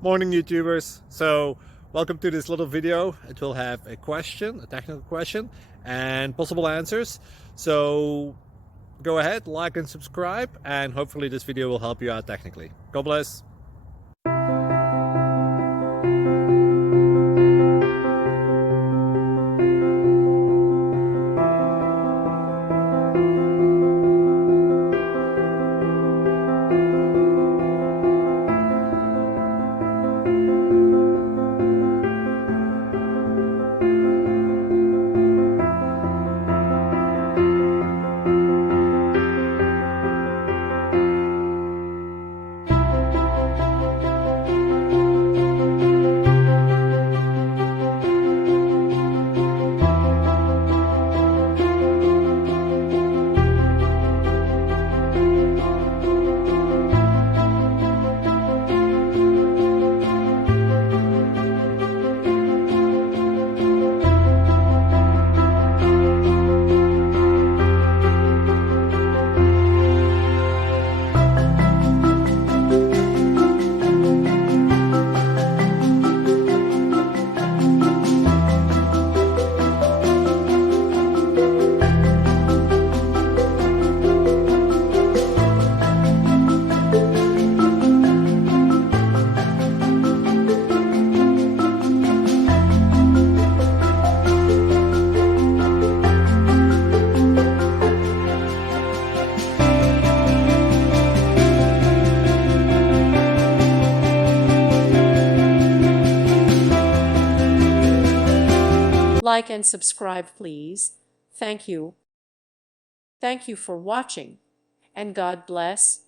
Morning YouTubers. So welcome to this little video. It will have a question, a technical question, and possible answers. So go ahead, like and subscribe, and hopefully this video will help you out technically. God bless. Like and subscribe, please. Thank you. Thank you for watching, and God bless.